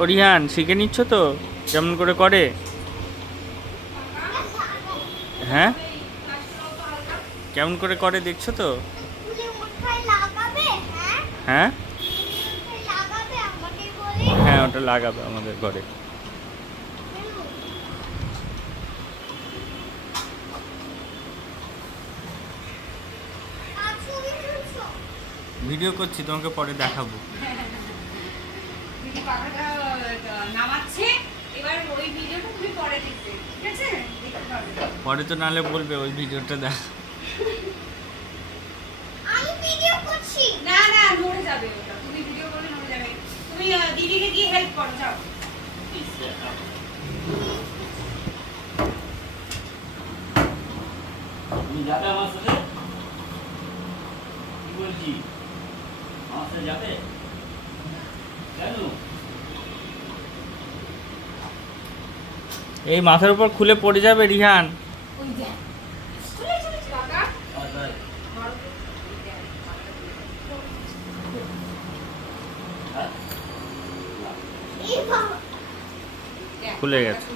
ও রিহান, শিখে নিচ্ছ তো কেমন করে করে? হ্যাঁ, কেমন করে করে দেখছো তো? হ্যাঁ হ্যাঁ, ওটা লাগাবে আমাদের ঘরে। ভিডিও করছি, তোমাকে পরে দেখাবো। পরে তো নাহলে বলবে ওই ভিডিওটা দেখ। আমি ভিডিও করছি। না না, নড়ে যাবে ওটা। তুমি ভিডিও করলে নড়ে যাবে। তুমি দিদিকে গিয়ে হেল্প করো, যাও। তুমি যাবে আমার সাথে? কি বলছি, আমার সাথে যাবে? কেন? এই মাথার উপর খুলে পড়ে যাবে রিহান। ওই দেখ, চলে চলেছে কাকা। খুলে গেছে।